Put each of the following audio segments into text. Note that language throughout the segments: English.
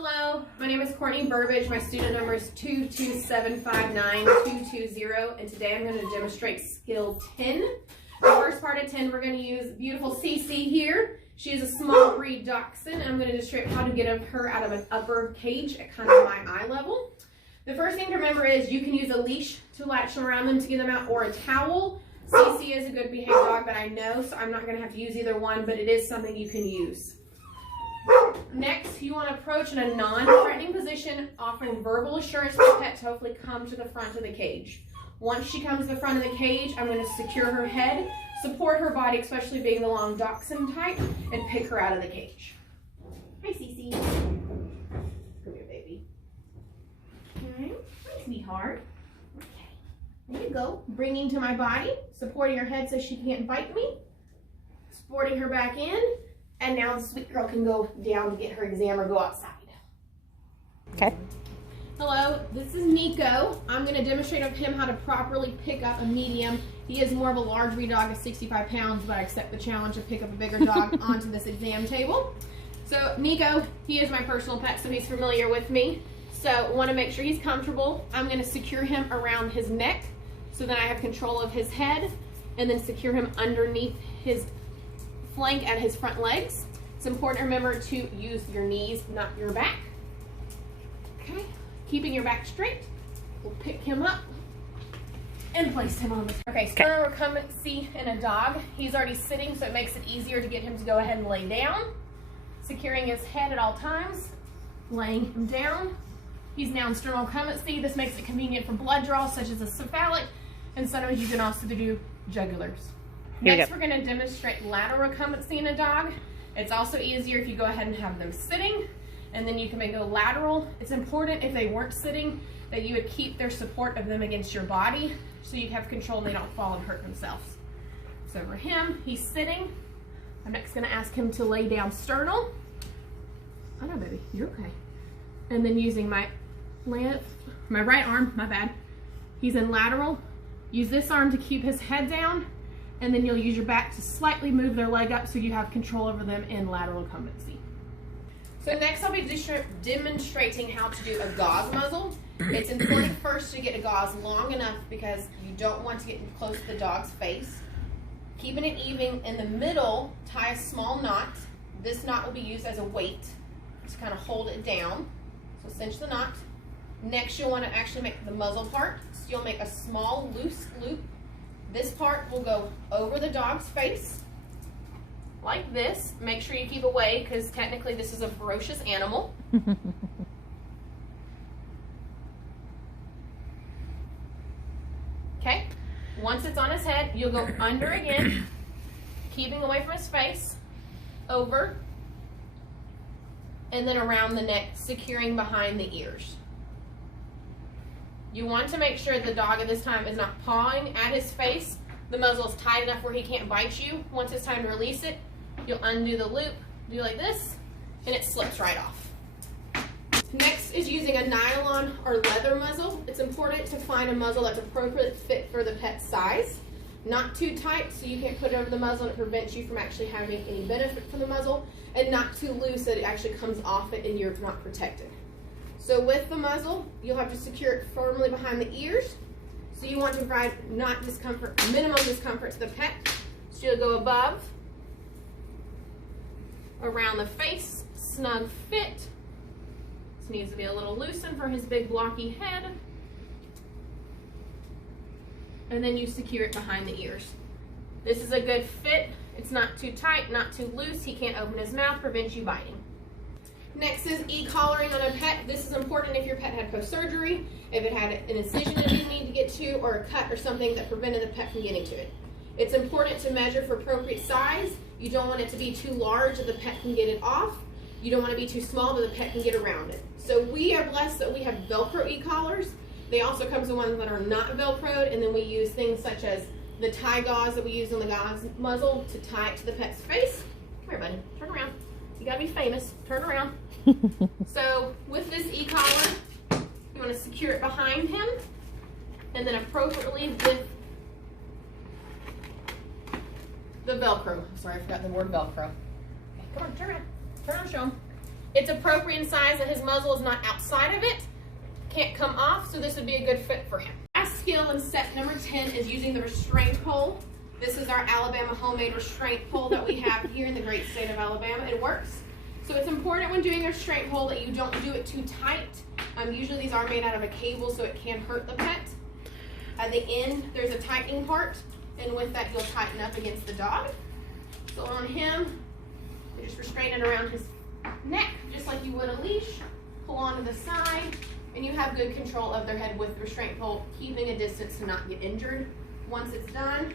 Hello, my name is Courtney Burbage. My student number is 22759-220, and today I'm going to demonstrate skill 10. The first part of 10, we're going to use beautiful Cece here. She is a small breed dachshund, and I'm going to demonstrate how to get her out of an upper cage at kind of my eye level. The first thing to remember is you can use a leash to latch around them to get them out, or a towel. Cece is a good behaved dog that I know, so I'm not going to have to use either one, but it is something you can use. Next, you want to approach in a non-threatening position, offering verbal assurance to the pet to hopefully come to the front of the cage. Once she comes to the front of the cage, I'm going to secure her head, support her body, especially being the long dachshund type, and pick her out of the cage. Hi, Cece. Come here, baby. Alright, hi, sweetheart. Okay, there you go. Bringing to my body, supporting her head so she can't bite me, supporting her back in. And now the sweet girl can go down to get her exam or go outside. Okay. Hello, this is Nico. I'm going to demonstrate of him how to properly pick up a medium. He is more of a large breed dog of 65 pounds, but I accept the challenge to pick up a bigger dog onto this exam table. So Nico, he is my personal pet, so he's familiar with me. So I want to make sure he's comfortable. I'm going to secure him around his neck so that I have control of his head, and then secure him underneath his flank at his front legs. It's important to remember to use your knees, not your back. Okay, keeping your back straight. We'll pick him up and place him on the. Okay, sternal recumbency in a dog. He's already sitting, so it makes it easier to get him to go ahead and lay down. Securing his head at all times, laying him down. He's now in sternal recumbency. This makes it convenient for blood draws such as a cephalic, and sometimes you can also do jugulars. Next, we're going to demonstrate lateral recumbency in a dog. It's also easier if you go ahead and have them sitting, and then you can go lateral. It's important if they weren't sitting that you would keep their support of them against your body so you have control and they don't fall and hurt themselves. So for him, he's sitting. I'm next going to ask him to lay down sternal. Oh no, baby, you're okay. And then using my right arm, my bad. He's in lateral. Use this arm to keep his head down, and then you'll use your back to slightly move their leg up so you have control over them in lateral recumbency. So next I'll be demonstrating how to do a gauze muzzle. It's important first to get a gauze long enough because you don't want to get close to the dog's face. Keeping it even in the middle, tie a small knot. This knot will be used as a weight to kind of hold it down. So cinch the knot. Next you'll want to actually make the muzzle part. So you'll make a small loose loop. This part will go over the dog's face, like this. Make sure you keep away because technically this is a ferocious animal. Okay, once it's on his head, you'll go under again, keeping away from his face, over, and then around the neck, securing behind the ears. You want to make sure the dog at this time is not pawing at his face. The muzzle is tight enough where he can't bite you. Once it's time to release it, you'll undo the loop, do like this, and it slips right off. Next is using a nylon or leather muzzle. It's important to find a muzzle that's appropriate fit for the pet's size. Not too tight so you can't put it over the muzzle and it prevents you from actually having any benefit from the muzzle, and not too loose that it actually comes off it and you're not protected. So with the muzzle, you'll have to secure it firmly behind the ears. So you want to provide not discomfort, minimum discomfort to the pet. So you'll go above, around the face, snug fit. This needs to be a little loosened for his big blocky head. And then you secure it behind the ears. This is a good fit. It's not too tight, not too loose. He can't open his mouth, prevents you biting. Next is e-collaring on a pet. This is important if your pet had post-surgery, if it had an incision that you need to get to, or a cut or something that prevented the pet from getting to it. It's important to measure for appropriate size. You don't want it to be too large that the pet can get it off. You don't want to be too small that the pet can get around it. So we are blessed that we have Velcro e-collars. They also come to ones that are not Velcroed, and then we use things such as the tie gauze that we use on the gauze muzzle to tie it to the pet's face. Come here, buddy. Turn around. You gotta be famous. Turn around. So with this e-collar, you want to secure it behind him, and then appropriately with the Velcro. Sorry, I forgot the word Velcro. Okay, come on, turn around. Turn around, show him. It's appropriate in size that his muzzle is not outside of it, can't come off, so this would be a good fit for him. Last skill in set number 10 is using the restraint pole. This is our Alabama homemade restraint pole that we have here in the great state of Alabama. It works. So it's important when doing a restraint pole that you don't do it too tight. Usually these are made out of a cable, so it can hurt the pet. At the end, there's a tightening part, and with that you'll tighten up against the dog. So on him, you just restrain it around his neck, just like you would a leash. Pull onto the side, and you have good control of their head with the restraint pole, keeping a distance to not get injured. Once it's done,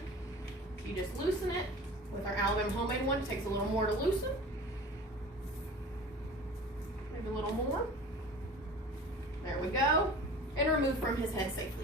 you just loosen it. With our Alabama homemade one, it takes a little more to loosen. Maybe a little more. There we go. And remove from his head safely.